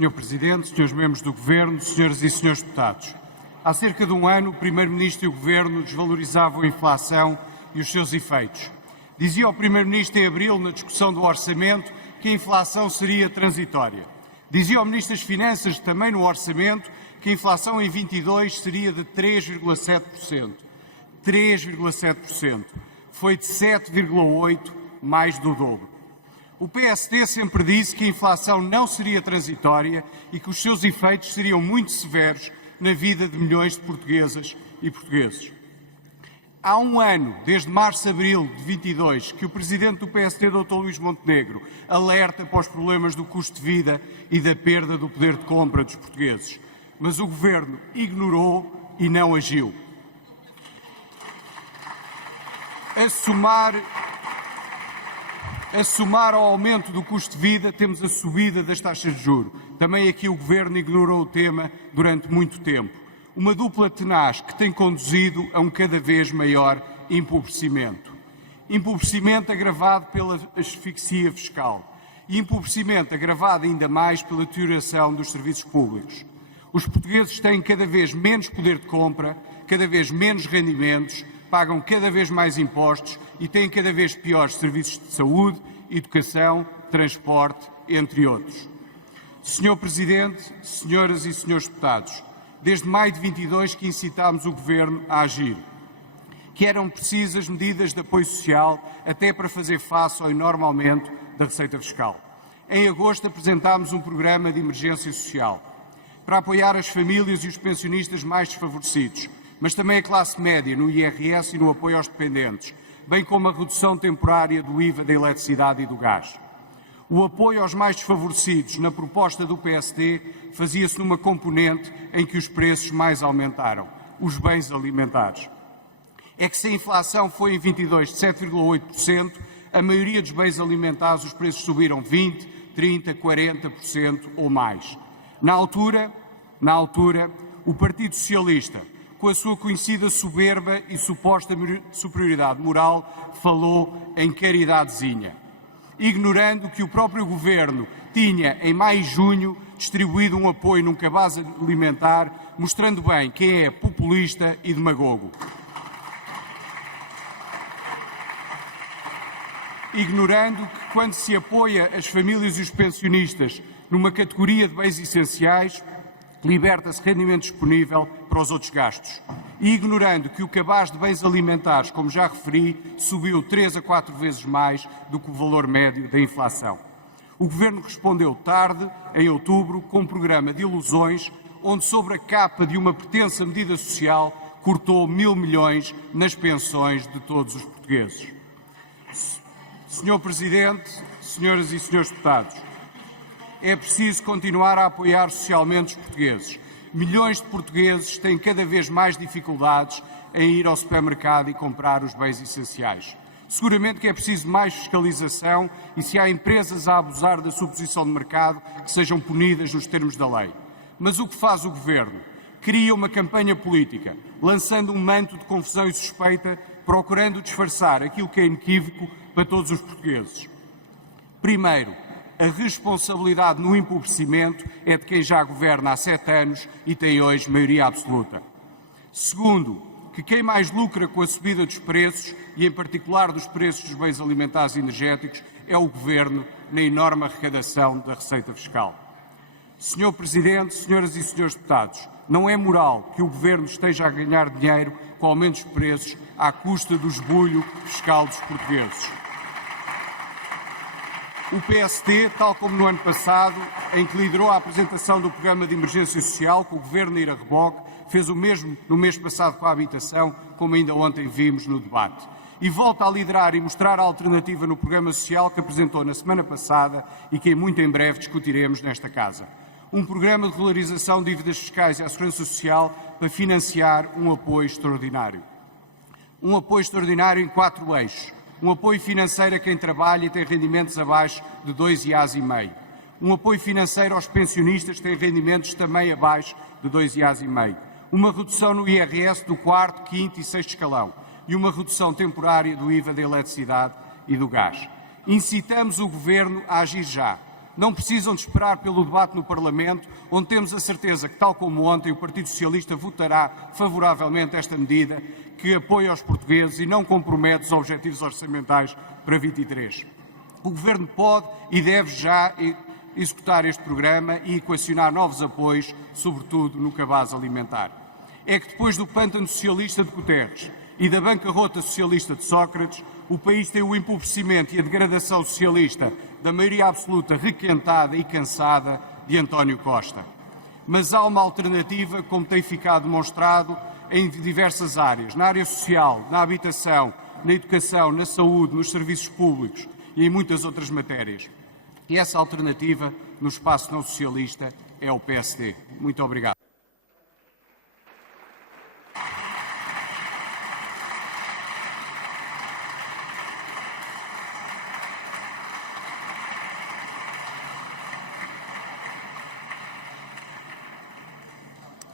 Sr. Presidente, Srs. Membros do Governo, Sras. e Srs. Deputados. Há cerca de um ano, o Primeiro-Ministro e o Governo desvalorizavam a inflação e os seus efeitos. Dizia o Primeiro-Ministro em abril, na discussão do Orçamento, que a inflação seria transitória. Dizia o Ministro das Finanças, também no Orçamento, que a inflação em 22 seria de 3,7%. 3,7%. Foi de 7,8%, mais do dobro. O PSD sempre disse que a inflação não seria transitória e que os seus efeitos seriam muito severos na vida de milhões de portuguesas e portugueses. Há um ano, desde março-abril de 22, que o Presidente do PSD, Dr. Luís Montenegro, alerta para os problemas do custo de vida e da perda do poder de compra dos portugueses. Mas o Governo ignorou e não agiu. A somar ao aumento do custo de vida, temos a subida das taxas de juros. Também aqui o Governo ignorou o tema durante muito tempo. Uma dupla tenaz que tem conduzido a um cada vez maior empobrecimento. Empobrecimento agravado pela asfixia fiscal e empobrecimento agravado ainda mais pela deterioração dos serviços públicos. Os portugueses têm cada vez menos poder de compra, cada vez menos rendimentos, pagam cada vez mais impostos e têm cada vez piores serviços de saúde, educação, transporte, entre outros. Sr. Presidente, Senhoras e Srs. Deputados, desde maio de 22 que incitámos o Governo a agir, que eram precisas medidas de apoio social até para fazer face ao enorme aumento da receita fiscal. Em agosto apresentámos um programa de emergência social para apoiar as famílias e os pensionistas mais desfavorecidos, mas também a classe média no IRS e no apoio aos dependentes, bem como a redução temporária do IVA da eletricidade e do gás. O apoio aos mais desfavorecidos na proposta do PSD fazia-se numa componente em que os preços mais aumentaram, os bens alimentares. É que se a inflação foi em 22 de 7,8%, a maioria dos bens alimentares os preços subiram 20%, 30%, 40% ou mais. Na altura, o Partido Socialista, com a sua conhecida soberba e suposta superioridade moral, falou em caridadezinha, ignorando que o próprio Governo tinha, em maio e junho, distribuído um apoio num cabaz alimentar, mostrando bem quem é populista e demagogo. Ignorando que, quando se apoia as famílias e os pensionistas numa categoria de bens essenciais, liberta-se rendimento disponível para os outros gastos. E ignorando que o cabaz de bens alimentares, como já referi, subiu 3 a 4 vezes mais do que o valor médio da inflação. O Governo respondeu tarde, em outubro, com um programa de ilusões, onde, sobre a capa de uma pretensa medida social, cortou 1.000 milhões nas pensões de todos os portugueses. Sr. Presidente, Senhoras e Srs. Deputados, é preciso continuar a apoiar socialmente os portugueses. Milhões de portugueses têm cada vez mais dificuldades em ir ao supermercado e comprar os bens essenciais. Seguramente que é preciso mais fiscalização e, se há empresas a abusar da sua posição de mercado, que sejam punidas nos termos da lei. Mas o que faz o Governo? Cria uma campanha política, lançando um manto de confusão e suspeita, procurando disfarçar aquilo que é inequívoco para todos os portugueses. Primeiro, a responsabilidade no empobrecimento é de quem já governa há 7 anos e tem hoje maioria absoluta. Segundo, que quem mais lucra com a subida dos preços, e em particular dos preços dos bens alimentares e energéticos, é o Governo na enorme arrecadação da receita fiscal. Sr. Presidente, Senhoras e Srs. Deputados, não é moral que o Governo esteja a ganhar dinheiro com aumentos de preços à custa do esbulho fiscal dos portugueses. O PSD, tal como no ano passado, em que liderou a apresentação do programa de emergência social, com o Governo a ir a reboque, fez o mesmo no mês passado com a habitação, como ainda ontem vimos no debate. E volta a liderar e mostrar a alternativa no programa social que apresentou na semana passada e que muito em breve discutiremos nesta Casa. Um programa de regularização de dívidas fiscais e à Segurança Social para financiar um apoio extraordinário. Um apoio extraordinário em 4 eixos. Um apoio financeiro a quem trabalha e tem rendimentos abaixo de 2,5. Um apoio financeiro aos pensionistas que têm rendimentos também abaixo de 2,5. Uma redução no IRS do 4º, 5º e 6º escalão. E uma redução temporária do IVA da eletricidade e do gás. Incitamos o Governo a agir já. Não precisam de esperar pelo debate no Parlamento, onde temos a certeza que, tal como ontem, o Partido Socialista votará favoravelmente esta medida que apoia os portugueses e não compromete os objetivos orçamentais para 23. O Governo pode e deve já executar este programa e equacionar novos apoios, sobretudo no cabaz alimentar. É que depois do pântano socialista de Guterres e da bancarrota socialista de Sócrates, o país tem o empobrecimento e a degradação socialista da maioria absoluta requentada e cansada de António Costa. Mas há uma alternativa, como tem ficado demonstrado, em diversas áreas, na área social, na habitação, na educação, na saúde, nos serviços públicos e em muitas outras matérias. E essa alternativa, no espaço não socialista, é o PSD. Muito obrigado.